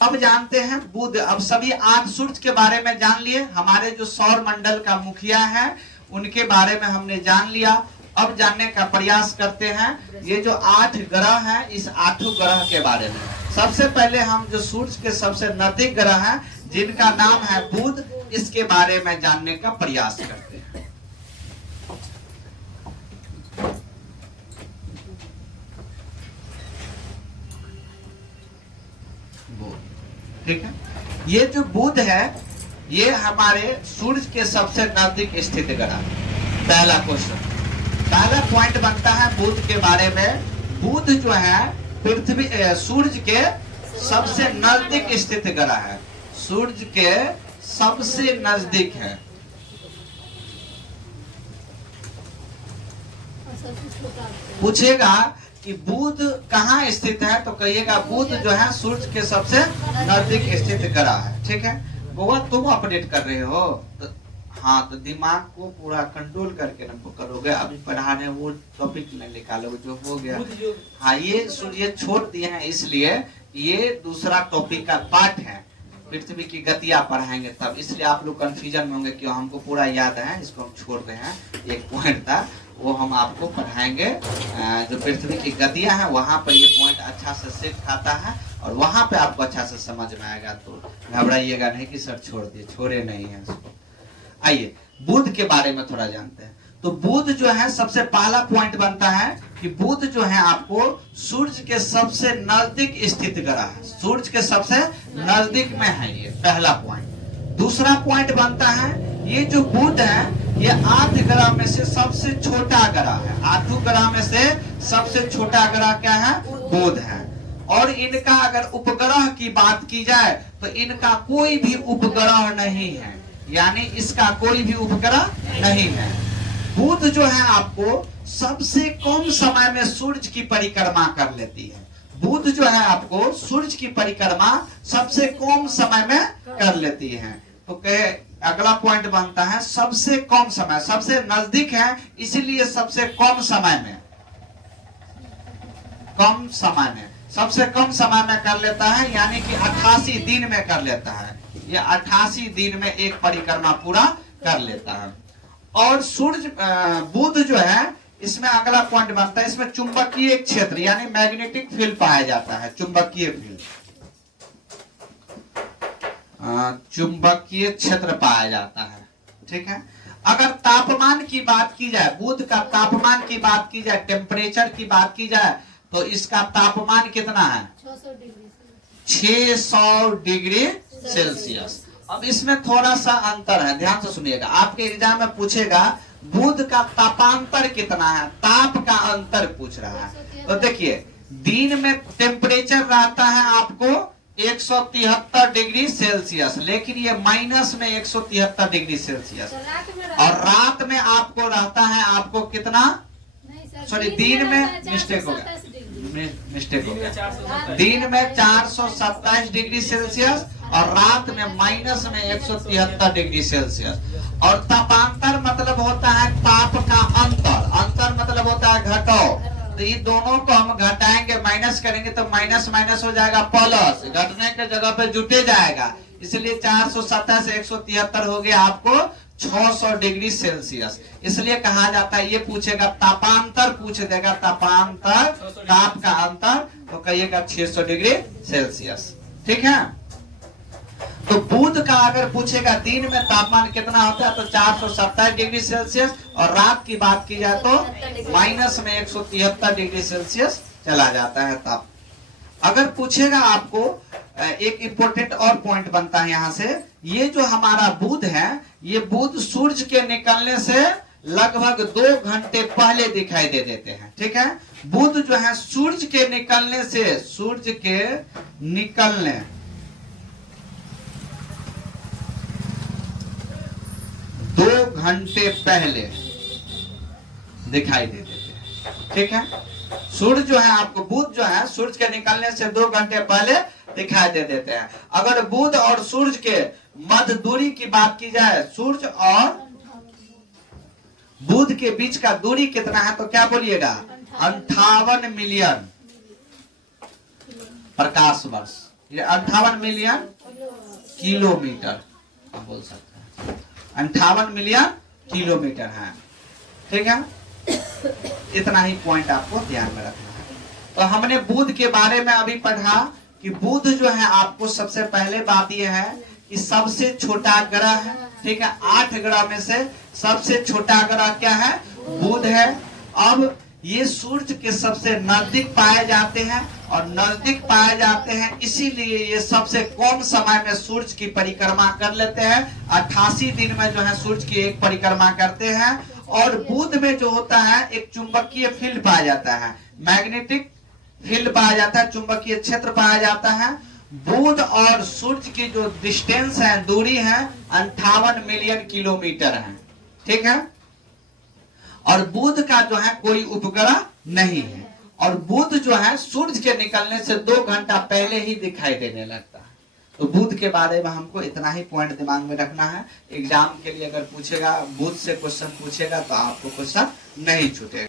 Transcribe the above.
अब जानते हैं बुध। अब सभी 8 सूर्य के बारे में जान लिए, हमारे जो सौर मंडल का मुखिया है उनके बारे में हमने जान लिया। अब जानने का प्रयास करते हैं ये जो 8 ग्रह हैं, इस 8 ग्रह के बारे में। सबसे पहले हम जो सूर्य के सबसे नजदीक ग्रह हैं जिनका नाम है बुध, इसके बारे में जानने का प्रयास करते हैं। ठीक है, ये जो बुध है ये हमारे सूर्य के सबसे नजदीक स्थित ग्रह। पहला क्वेश्चन, पहला पॉइंट बनता है बुध के बारे में। बुध जो है पृथ्वी सूर्य के सबसे नजदीक स्थित ग्रह है, सूर्य के सबसे नजदीक है। पूछेगा कि बुध कहाँ स्थित है तो कहिएगा बुध जो है सूर्य के सबसे नजदीक स्थित ग्रह है। ठीक है, गोवा तुम अपडेट कर रहे हो तो हाँ, तो दिमाग को पूरा कंट्रोल करके ना करोगे। अभी पढ़ाने वो टॉपिक में निकालोगे जो हो गया। हाँ, ये सूर्य छोड़ दिए हैं इसलिए ये दूसरा टॉपिक का पार्ट है, पृथ्वी की गतियां पढ़ाएंगे तब, इसलिए आप लोग कंफ्यूजन में होंगे कि हमको पूरा याद है, इसको हम छोड़ रहे हैं। एक पॉइंट था वो हम आपको पढ़ाएंगे, जो पृथ्वी की गतियां हैं वहां पर ये पॉइंट अच्छा से सेट खाता है और वहां पे आपको अच्छा से समझ में आएगा। तो घबराइएगा नहीं कि सर छोड़ दिए, छोड़े नहीं है इसको। आइए बुध के बारे में थोड़ा जानते हैं। तो बुध जो है सबसे पहला पॉइंट बनता है कि बुध जो है आपको सूर्य के सबसे नजदीक स्थित ग्रह है, सूर्य के सबसे नजदीक में है, ये पहला पॉइंट। दूसरा पॉइंट बनता है ये जो बुध है ये 8 ग्रह में से सबसे छोटा ग्रह है। 8 ग्रह में से सबसे छोटा ग्रह क्या है? बुध है। और इनका अगर उपग्रह की बात की जाए तो इनका कोई भी उपग्रह नहीं है, यानी इसका कोई भी उपग्रह नहीं है। बुध जो है आपको सबसे कम समय में सूर्य की परिक्रमा कर लेती है। बुध जो है आपको सूर्य की परिक्रमा सबसे कम समय में कर लेती है। तो कहे अगला पॉइंट बनता है सबसे कम समय, सबसे नजदीक है इसलिए सबसे कम समय में, सबसे कम समय में कर लेता है, यानी कि 88 दिन में कर लेता है। ये 88 दिन में एक परिक्रमा पूरा कर लेता है। और सूर्य बुध जो है इसमें अगला पॉइंट बनता है, इसमें चुंबकीय क्षेत्र यानी मैग्नेटिक फील्ड पाया जाता है। चुंबकीय फील्ड, चुंबकीय क्षेत्र पाया जाता है। ठीक है, अगर तापमान की बात की जाए, बुध का तापमान की बात की जाए, टेम्परेचर की बात की जाए तो इसका तापमान कितना है? 600 डिग्री सेल्सियस। अब इसमें थोड़ा सा अंतर है, ध्यान से सुनिएगा। आपके एग्जाम में पूछेगा बुध का तापांतर कितना है, ताप का अंतर पूछ रहा है। तो देखिए दिन में टेम्परेचर रहता है आपको 173 डिग्री सेल्सियस, लेकिन ये माइनस में 173 डिग्री सेल्सियस। और रात में आपको रहता है आपको कितना, सॉरी दिन में मिस्टेक हो गया, दिन में 427 डिग्री सेल्सियस और रात में माइनस में 173 डिग्री सेल्सियस। और तापांतर मतलब होता है ताप का अंतर, अंतर मतलब होता है घटाव। तो ये दोनों को हम घटाएंगे, माइनस करेंगे तो माइनस माइनस हो जाएगा प्लस, घटने के जगह पे जुटे जाएगा, इसलिए 427 से 173 हो गया आपको 600 डिग्री सेल्सियस। इसलिए कहा जाता है, ये पूछेगा तापांतर पूछ देगा, तापांतर ताप का अंतर, तो कहिएगा 600 डिग्री सेल्सियस। ठीक है, तो बुध का अगर पूछेगा दिन में तापमान कितना होता है तो 427 डिग्री सेल्सियस, और रात की बात की जाए तो माइनस में 173 डिग्री सेल्सियस चला जाता है ताप। अगर पूछेगा आपको एक इंपॉर्टेंट और पॉइंट बनता है यहाँ से, ये जो हमारा बुध है ये बुध सूर्य के निकलने से लगभग 2 घंटे पहले दिखाई दे देते हैं। ठीक है, बुध जो है सूर्य के निकलने से, सूर्य के निकलने 2 घंटे पहले दिखाई दे देते हैं। ठीक है, सूर्य जो है आपको, बुध जो है सूर्य के निकलने से 2 घंटे पहले दिखाई दे देते हैं। अगर बुध और सूर्य के मध्य दूरी की बात की जाए, सूर्य और बुध के बीच का दूरी कितना है तो क्या बोलिएगा? 58 मिलियन प्रकाश वर्ष। ये 58 मिलियन किलोमीटर आप बोल सकते हैं, 58 मिलियन किलोमीटर है। ठीक है, इतना ही पॉइंट आपको ध्यान में रखना है। तो हमने बुध के बारे में अभी पढ़ा कि बुध जो है, आपको सबसे पहले बात यह है कि सबसे छोटा ग्रह है। ठीक है, 8 ग्रह में से सबसे छोटा ग्रह क्या है? बुध है। अब ये सूर्य के सबसे नजदीक पाए जाते हैं, और नजदीक पाए जाते हैं इसीलिए ये सबसे कम समय में सूर्य की परिक्रमा कर लेते हैं। 88 दिन में जो है सूर्य की एक परिक्रमा करते हैं। और बुध में जो होता है एक चुंबकीय फील्ड पाया जाता है, मैग्नेटिक फील्ड पाया जाता है, चुंबकीय क्षेत्र पाया जाता है। बुध और सूर्य की जो डिस्टेंस है, दूरी है 58 मिलियन किलोमीटर है। ठीक है, और बुध का जो है कोई उपग्रह नहीं है, और बुध जो है सूर्य के निकलने से 2 घंटा पहले ही दिखाई देने लगता है। तो बुध के बारे में हमको इतना ही पॉइंट दिमाग में रखना है। एग्जाम के लिए अगर पूछेगा, बुध से क्वेश्चन पूछेगा तो आपको क्वेश्चन नहीं छूटेगा।